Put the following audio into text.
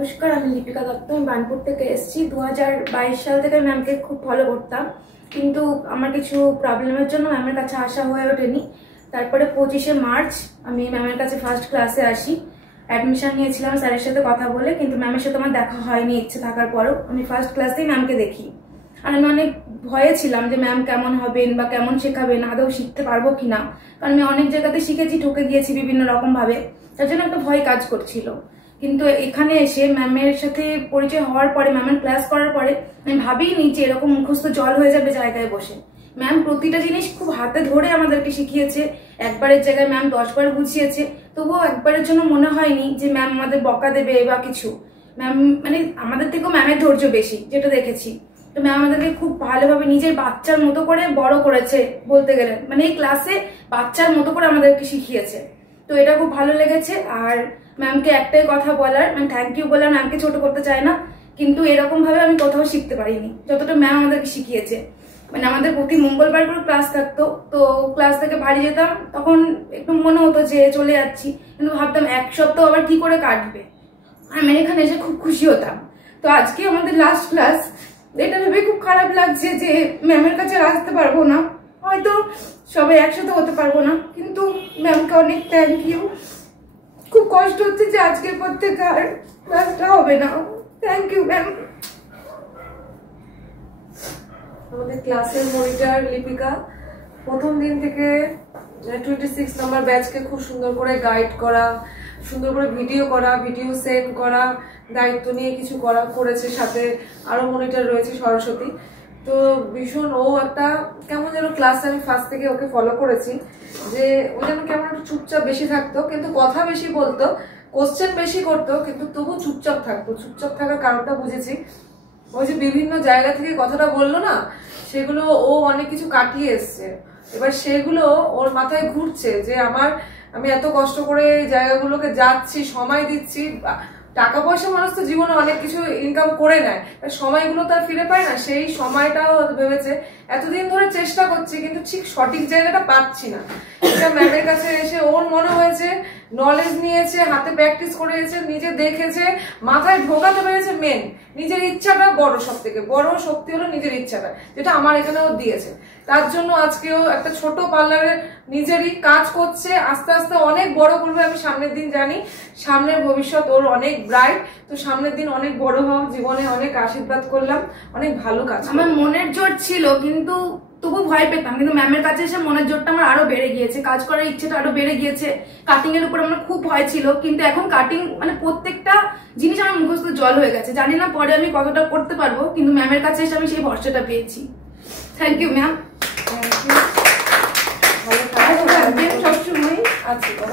নমস্কার, আমি লিপিকা দত্ত। আমি বানপুর থেকে এসেছি। 2022 সাল থেকে ম্যামকে খুব ফলো করতাম, কিন্তু আমার কিছু প্রবলেমের জন্য ম্যামের কাছে আসা হয়ে ওঠেনি। তারপরে 25শে মার্চ আমি ম্যামের কাছে ফার্স্ট ক্লাসে আসি। অ্যাডমিশন নিয়েছিলাম স্যারের সাথে কথা বলে, কিন্তু ম্যামের সাথে আমার দেখা হয়নি ইচ্ছে থাকার পরেও। আমি ফার্স্ট ক্লাসেই ম্যামকে দেখি, আর আমি অনেক ভয়ে ছিলাম যে ম্যাম কেমন হবেন বা কেমন শেখাবেন, আদৌ শিখতে পারবো কিনা। কারণ আমি অনেক জায়গাতে শিখেছি, ঠকে গিয়েছি বিভিন্ন রকম ভাবে, তার জন্য একটা ভয় কাজ করছিল। কিন্তু এখানে এসে ম্যামের সাথে পরিচয় হওয়ার পরে, ম্যামের ক্লাস করার পরে আমি ভাবিনি যে এরকম মুখস্থ জল হয়ে যাবে জায়গায় বসে। ম্যাম প্রতিটা জিনিস খুব হাতে ধরে আমাদেরকে শিখিয়েছে। একবারের জায়গায় ম্যাম 10 বার বুঝিয়েছে, তবুও একবারের জন্য মনে হয়নি যে ম্যাম আমাদের বকা দেবে বা কিছু। ম্যাম মানে আমাদের থেকেও ম্যামের ধৈর্য বেশি, যেটা দেখেছি। তো ম্যাম আমাদেরকে খুব ভালোভাবে নিজের বাচ্চার মতো করে বড় করেছে বলতে গেলে। মানে এই ক্লাসে বাচ্চার মতো করে আমাদেরকে শিখিয়েছে, তো এটা খুব ভালো লেগেছে। আর ম্যামকে একটাই কথা বলার, মানে থ্যাংক ইউ বলার। ম্যামকে ছোট করতে চাই না, কিন্তু এরকম ভাবে আমি কোথাও শিখতে পারিনি যতটা ম্যাম আমাদেরকে শিখিয়েছে। মানে আমাদের প্রতি মঙ্গলবার করে ক্লাস থাকতো, তো ক্লাস থেকে বাড়ি যেতাম, তখন একটু মনে হতো যে চলে যাচ্ছি, কিন্তু ভাবতাম এক সপ্তাহ আবার কি করে কাটবে। আমি এখানে এসে খুব খুশি হতাম। তো আজকে আমাদের লাস্ট ক্লাস, এটা ভেবে খুব খারাপ লাগছে যে ম্যামের কাছে আসতে পারবো না, হয়তো সবাই একসাথে হতে পারবো না, কিন্তু ম্যামকে অনেক থ্যাংক ইউ। খুব কষ্ট হচ্ছে যে আজকের পর থেকে আর ক্লাসটা হবে না। Thank you ma'am. আমাদের ক্লাসের মনিটর লিপিকা প্রথম দিন থেকে 26 নম্বর ব্যাচকে খুব সুন্দর করে গাইড করা, সুন্দর করে ভিডিও করা, ভিডিও সেন্ড করা, দায়িত্ব নিয়ে কিছু করেছে। সাথে আরো মনিটর রয়েছে সরস্বতী। তো ভীষণ ও একটা কেমন যেন ক্লাসে আমি ফার্স্ট থেকে ওকে ফলো করেছি, যে ও যেন কেমন একটু চুপচাপ বেশি থাকতো, কিন্তু কথা বেশি বলতো, কোশ্চেন বেশি করতো, কিন্তু তবু চুপচাপ থাকতো। চুপচাপ থাকার কারণটা বুঝেছি, ওই যে বিভিন্ন জায়গা থেকে কথাটা বললো না, সেগুলো ও অনেক কিছু কাটিয়ে এসছে। এবার সেগুলো ওর মাথায় ঘুরছে যে আমি এত কষ্ট করে জায়গাগুলোকে যাচ্ছি, সময় দিচ্ছি। টাকা পয়সা মানুষ তো জীবনে অনেক কিছু ইনকাম করে নেয়, সময়গুলো তার ফিরে পায় না। সেই সময়টাও ভেবেছে এতদিন ধরে চেষ্টা করছি, কিন্তু ঠিক সঠিক জায়গাটা পাচ্ছি না। এটা ম্যামের কাছে এসে ওর মনে হয়েছে, নলেজ নিয়েছে, হাতে প্র্যাকটিস করেছে, নিজে দেখেছে, মাথায় ঢোকাতে পেরেছে। মেন নিজের ইচ্ছাটা বড়, সব থেকে বড় শক্তি হলো নিজের ইচ্ছাটা, যেটা আমার এখানেও দিয়েছে। তার জন্য আজকেও একটা ছোট পার্লারে নিজেরই কাজ করছে, আস্তে আস্তে অনেক বড় করবে। আমি সামনের দিন জানি, সামনের ভবিষ্যৎ ওর অনেক ব্রাইট। তো সামনের দিন অনেক বড় হও, জীবনে অনেক আশীর্বাদ করলাম, অনেক ভালো কাজ। আমার মনের জোর ছিল, কিন্তু তবু ভয় পেতাম, কিন্তু ম্যামের কাছে এসে মনের জোরটা আমার আরো বেড়ে গিয়েছে, কাজ করার ইচ্ছেটা আরো বেড়ে গিয়েছে। কাটিং এর উপর আমার খুব ভয় ছিল, কিন্তু এখন কাটিং মানে প্রত্যেকটা জিনিস আমার মুখস্থ জল হয়ে গেছে। জানি না পরে আমি কতটা করতে পারবো, কিন্তু ম্যামের কাছে এসে আমি সেই ভরসাটা পেয়েছি। Thank you ma'am. ভালো থাকবেন সবসময়। আচ্ছা।